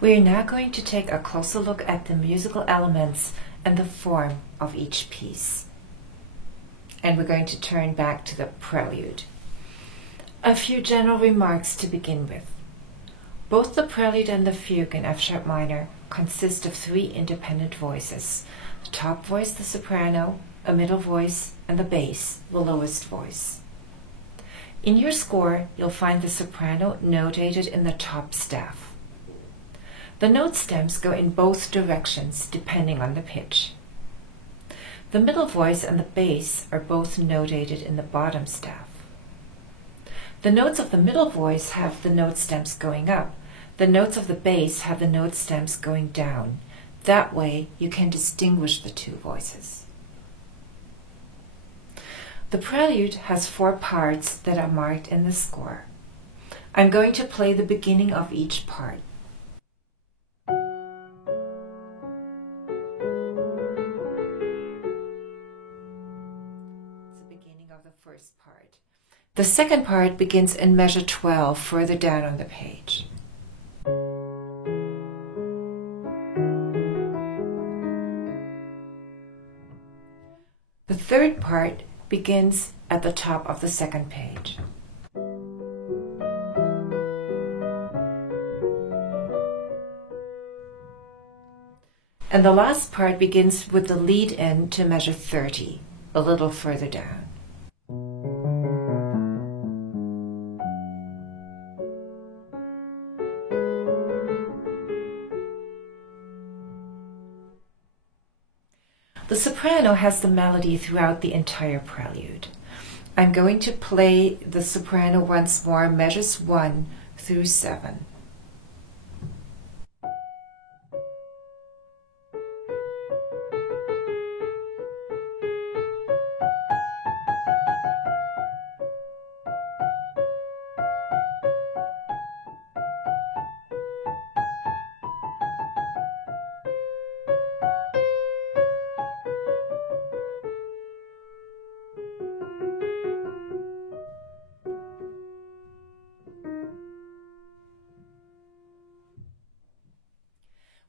We are now going to take a closer look at the musical elements and the form of each piece. And we're going to turn back to the prelude. A few general remarks to begin with. Both the prelude and the fugue in F sharp minor consist of three independent voices: the top voice, the soprano, a middle voice, and the bass, the lowest voice. In your score, you'll find the soprano notated in the top staff. The note stems go in both directions depending on the pitch. The middle voice and the bass are both notated in the bottom staff. The notes of the middle voice have the note stems going up. The notes of the bass have the note stems going down. That way you can distinguish the two voices. The prelude has 4 parts that are marked in the score. I'm going to play the beginning of each part. First part. The second part begins in measure 12 further down on the page. The third part begins at the top of the second page. And the last part begins with the lead in to measure 30, a little further down. The soprano has the melody throughout the entire prelude. I'm going to play the soprano once more, measures 1 through 7.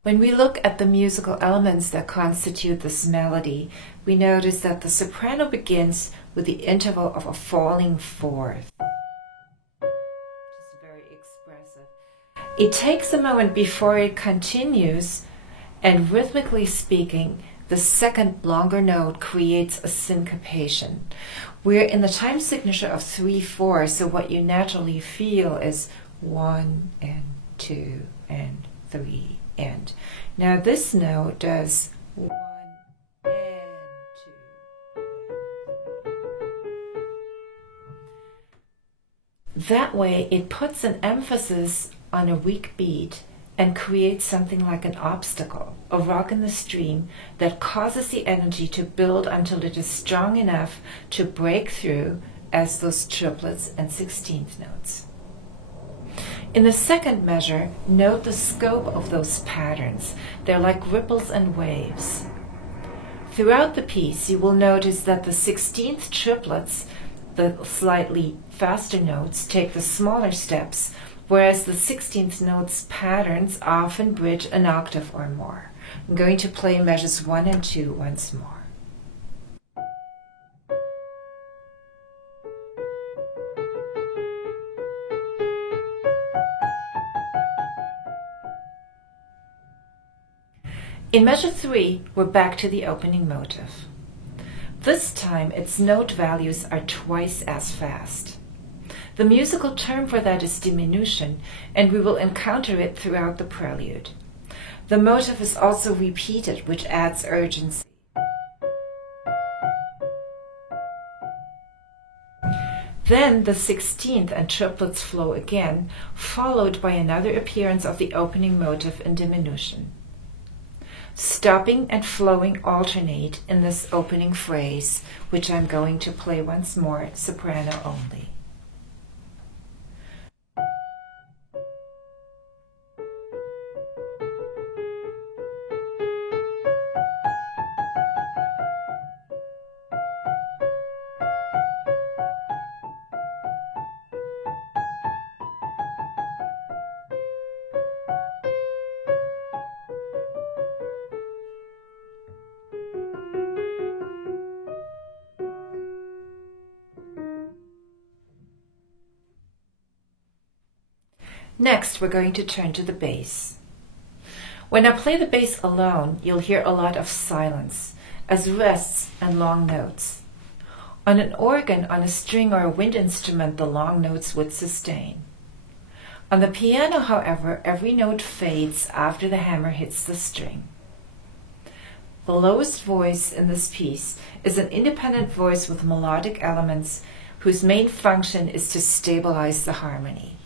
When we look at the musical elements that constitute this melody, we notice that the soprano begins with the interval of a falling fourth, which is very expressive. It takes a moment before it continues, and rhythmically speaking, the second longer note creates a syncopation. We're in the time signature of 3/4, so what you naturally feel is 1 and 2 and 3. And now this note does 1 and 2 and 3. That way it puts an emphasis on a weak beat and creates something like an obstacle, a rock in the stream that causes the energy to build until it is strong enough to break through as those triplets and 16th notes. In the second measure, note the scope of those patterns. They're like ripples and waves. Throughout the piece, you will notice that the 16th triplets, the slightly faster notes, take the smaller steps, whereas the 16th notes patterns often bridge an octave or more. I'm going to play measures 1 and 2 once more. In measure 3, we're back to the opening motive. This time, its note values are twice as fast. The musical term for that is diminution, and we will encounter it throughout the prelude. The motive is also repeated, which adds urgency. Then the 16th and triplets flow again, followed by another appearance of the opening motive in diminution. Stopping and flowing alternate in this opening phrase, which I'm going to play once more, soprano only. Next, we're going to turn to the bass. When I play the bass alone, you'll hear a lot of silence, as rests and long notes. On an organ, on a string, or a wind instrument, the long notes would sustain. On the piano, however, every note fades after the hammer hits the string. The lowest voice in this piece is an independent voice with melodic elements whose main function is to stabilize the harmony.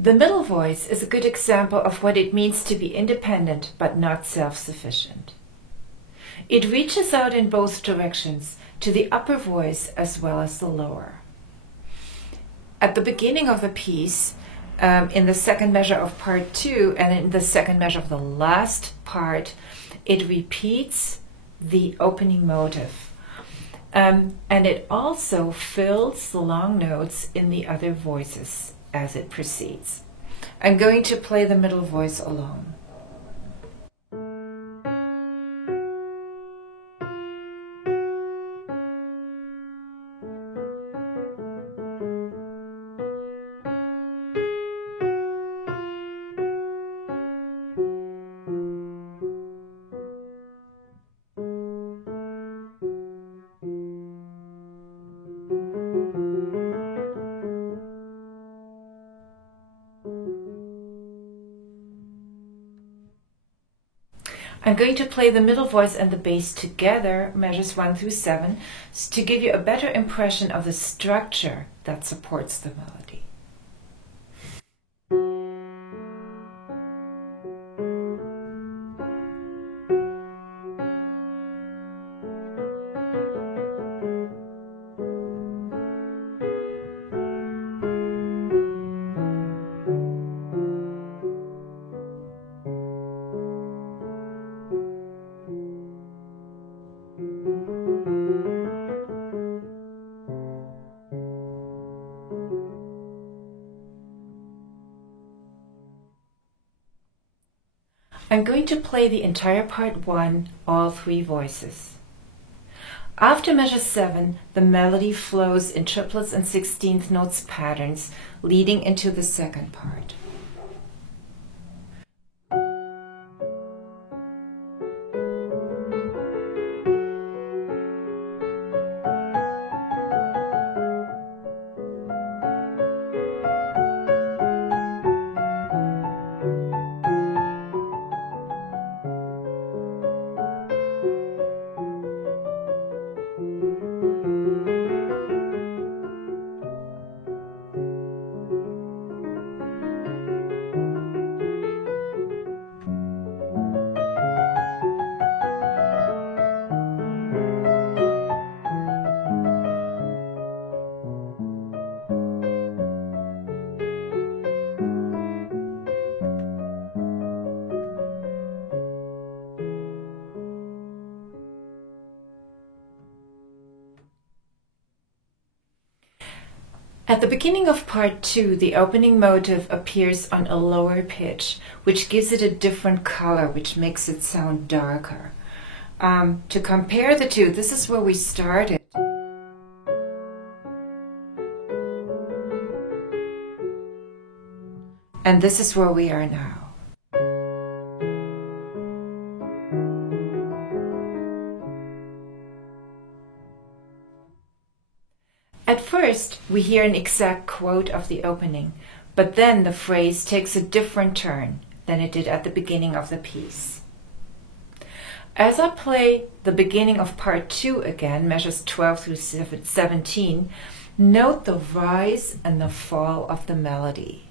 The middle voice is a good example of what it means to be independent but not self-sufficient. It reaches out in both directions, to the upper voice as well as the lower. At the beginning of the piece, in the second measure of part 2 and in the second measure of the last part, it repeats the opening motive. And it also fills the long notes in the other voices as it proceeds. I'm going to play the middle voice alone. I'm going to play the middle voice and the bass together, measures 1 through 7, to give you a better impression of the structure that supports the melody. I'm going to play the entire part 1, all 3 voices. After measure 7, the melody flows in triplets and 16th notes patterns, leading into the second part. At the beginning of part 2, the opening motive appears on a lower pitch, which gives it a different color, which makes it sound darker. To compare the two, this is where we started. And this is where we are now. At first, we hear an exact quote of the opening, but then the phrase takes a different turn than it did at the beginning of the piece. As I play the beginning of part 2 again, measures 12 through 17, note the rise and the fall of the melody.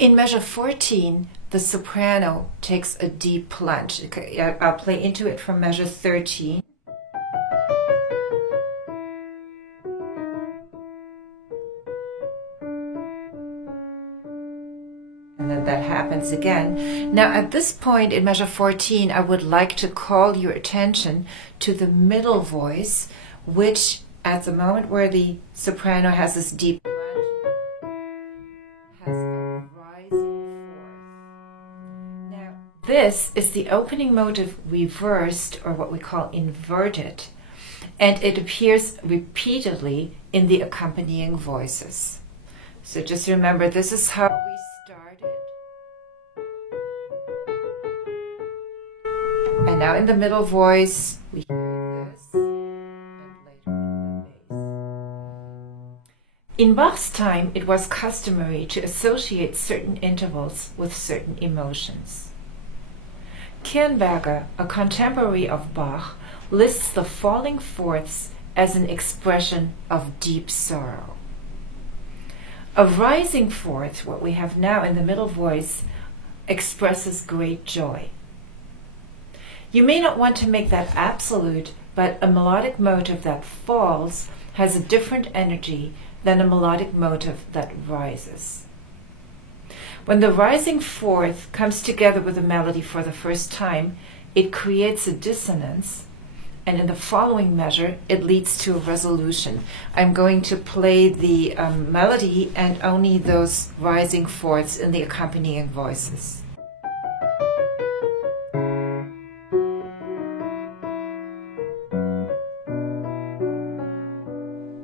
In measure 14, the soprano takes a deep plunge. Okay, I'll play into it from measure 13. And then that happens again. Now at this point in measure 14, I would like to call your attention to the middle voice, which at the moment where the soprano has this deep plunge, has a rising fourth. Now this is the opening motive reversed, or what we call inverted, and it appears repeatedly in the accompanying voices. So just remember, this is how we started. And now in the middle voice, we hear this, and later in the bass. In Bach's time, it was customary to associate certain intervals with certain emotions. Kirnberger, a contemporary of Bach, lists the falling fourths as an expression of deep sorrow. A rising fourth, what we have now in the middle voice, expresses great joy. You may not want to make that absolute, but a melodic motive that falls has a different energy than a melodic motive that rises. When the rising fourth comes together with a melody for the first time, it creates a dissonance, and in the following measure, it leads to a resolution. I'm going to play the melody and only those rising fourths in the accompanying voices.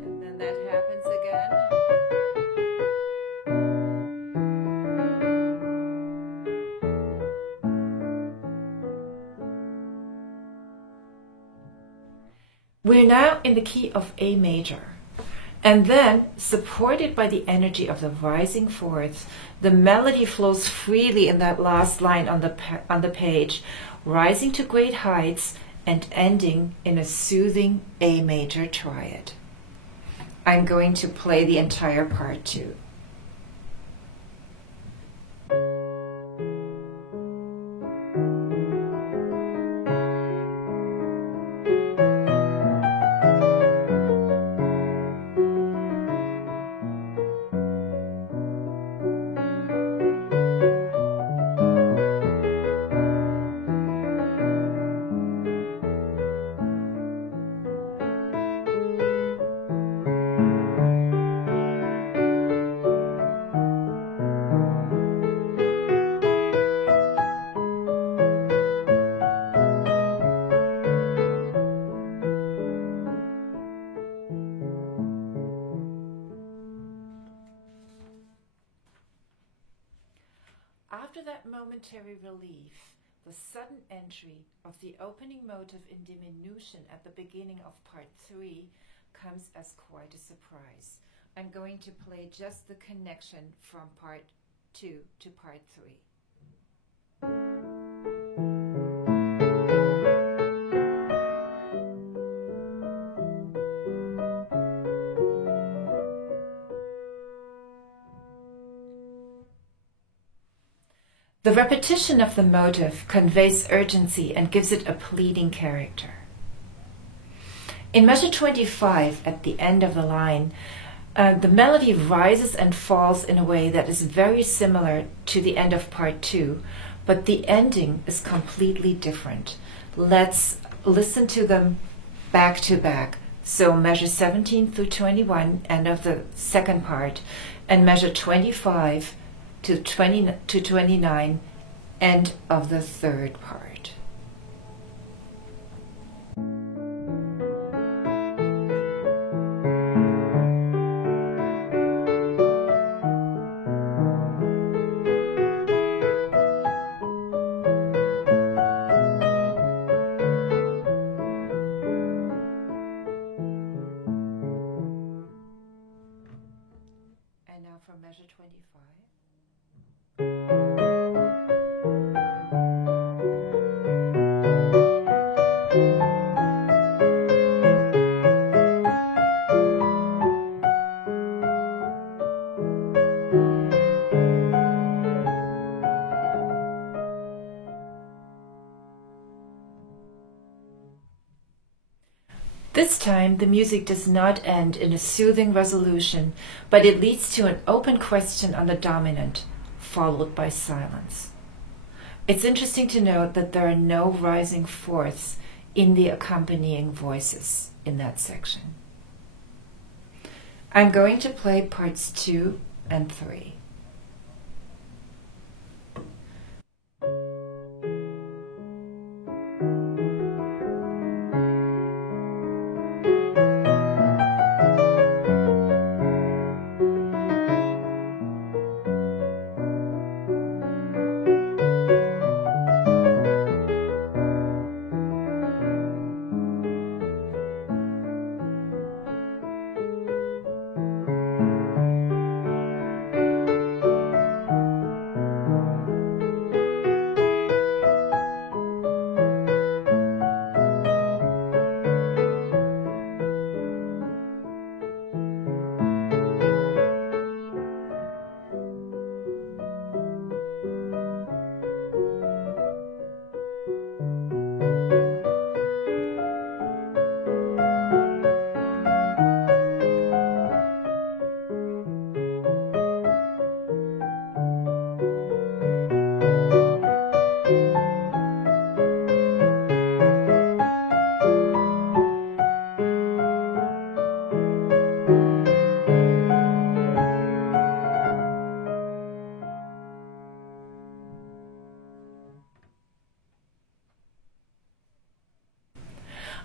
And then that happens again. We're now in the key of A major, and then, supported by the energy of the rising fourths, the melody flows freely in that last line on the page, rising to great heights and ending in a soothing A major triad. I'm going to play the entire part too. After that momentary relief, the sudden entry of the opening motive in diminution at the beginning of part 3 comes as quite a surprise. I'm going to play just the connection from part 2 to part 3. The repetition of the motive conveys urgency and gives it a pleading character. In measure 25, at the end of the line, the melody rises and falls in a way that is very similar to the end of part 2, but the ending is completely different. Let's listen to them back to back. So measure 17 through 21, end of the second part, and measure 25 to 29, end of the third part. And now from measure 25. This time, the music does not end in a soothing resolution, but it leads to an open question on the dominant, followed by silence. It's interesting to note that there are no rising fourths in the accompanying voices in that section. I'm going to play parts 2 and 3.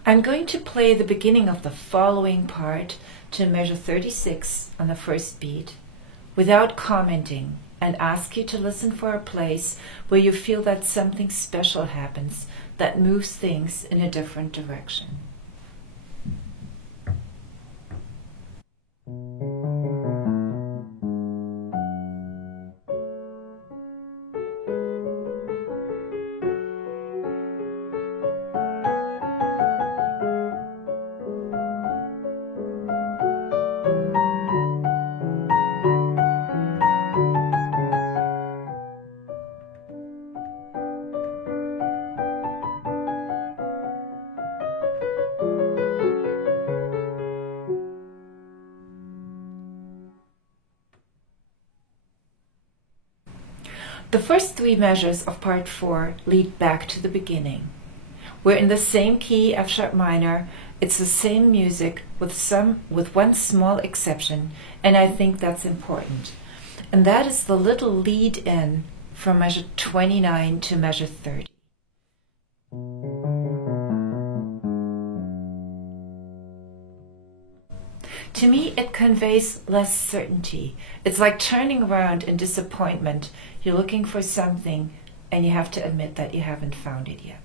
I'm going to play the beginning of the following part to measure 36 on the first beat without commenting and ask you to listen for a place where you feel that something special happens that moves things in a different direction. The first 3 measures of part 4 lead back to the beginning. We're in the same key, F sharp minor. It's the same music with one small exception, and I think that's important. And that is the little lead in from measure 29 to measure 30. To me, it conveys less certainty. It's like turning around in disappointment. You're looking for something, and you have to admit that you haven't found it yet.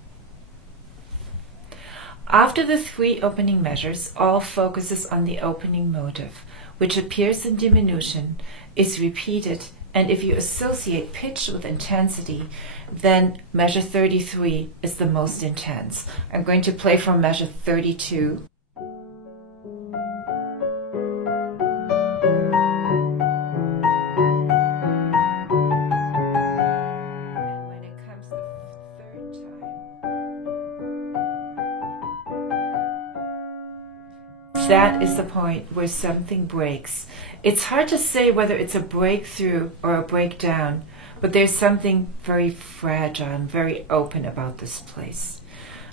After the 3 opening measures, all focuses on the opening motive, which appears in diminution, is repeated, and if you associate pitch with intensity, then measure 33 is the most intense. I'm going to play from measure 32. That is the point where something breaks. It's hard to say whether it's a breakthrough or a breakdown, but there's something very fragile and very open about this place.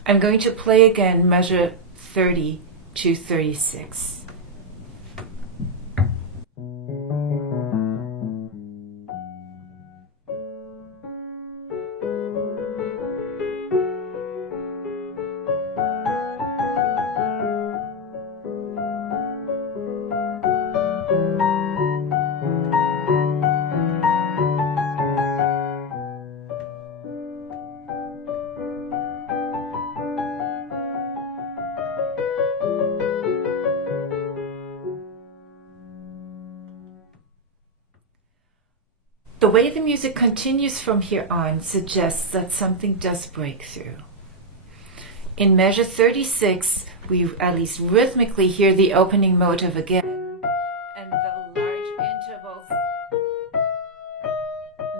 I'm going to play again measure 30 to 36. The way the music continues from here on suggests that something does break through. In measure 36, we at least rhythmically hear the opening motive again, and the large intervals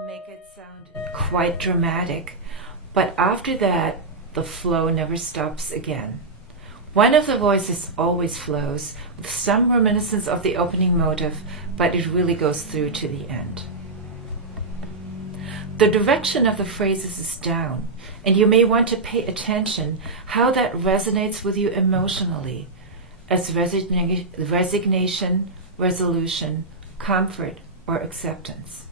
make it sound quite dramatic. But after that, the flow never stops again. One of the voices always flows with some reminiscence of the opening motive, but it really goes through to the end. The direction of the phrases is down, and you may want to pay attention how that resonates with you emotionally as resignation, resolution, comfort, or acceptance.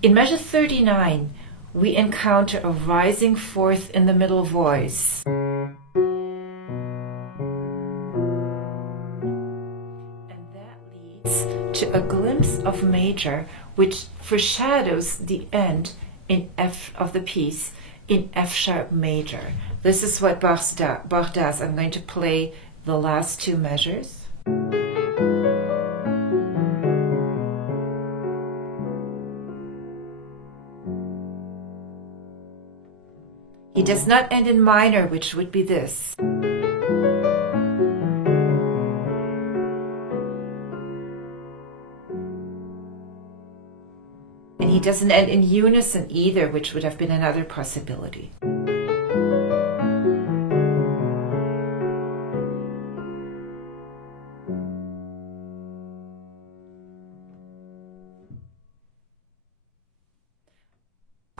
In measure 39, we encounter a rising forth in the middle voice. And that leads to a glimpse of major, which foreshadows the end in F of the piece in F sharp major. This is what Bach does. I'm going to play the last two measures. He does not end in minor, which would be this. And he doesn't end in unison either, which would have been another possibility.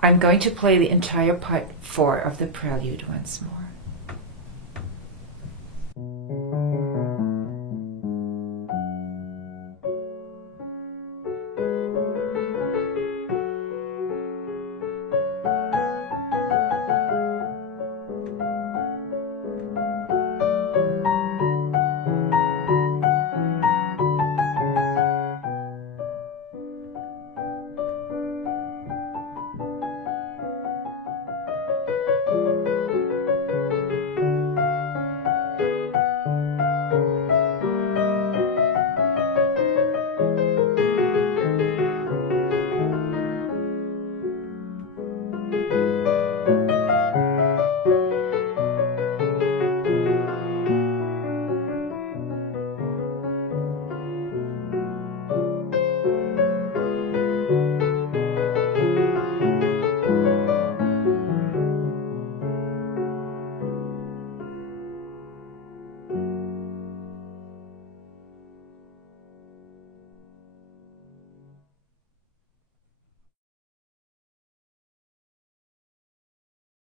I'm going to play the entire part 4 of the prelude once more.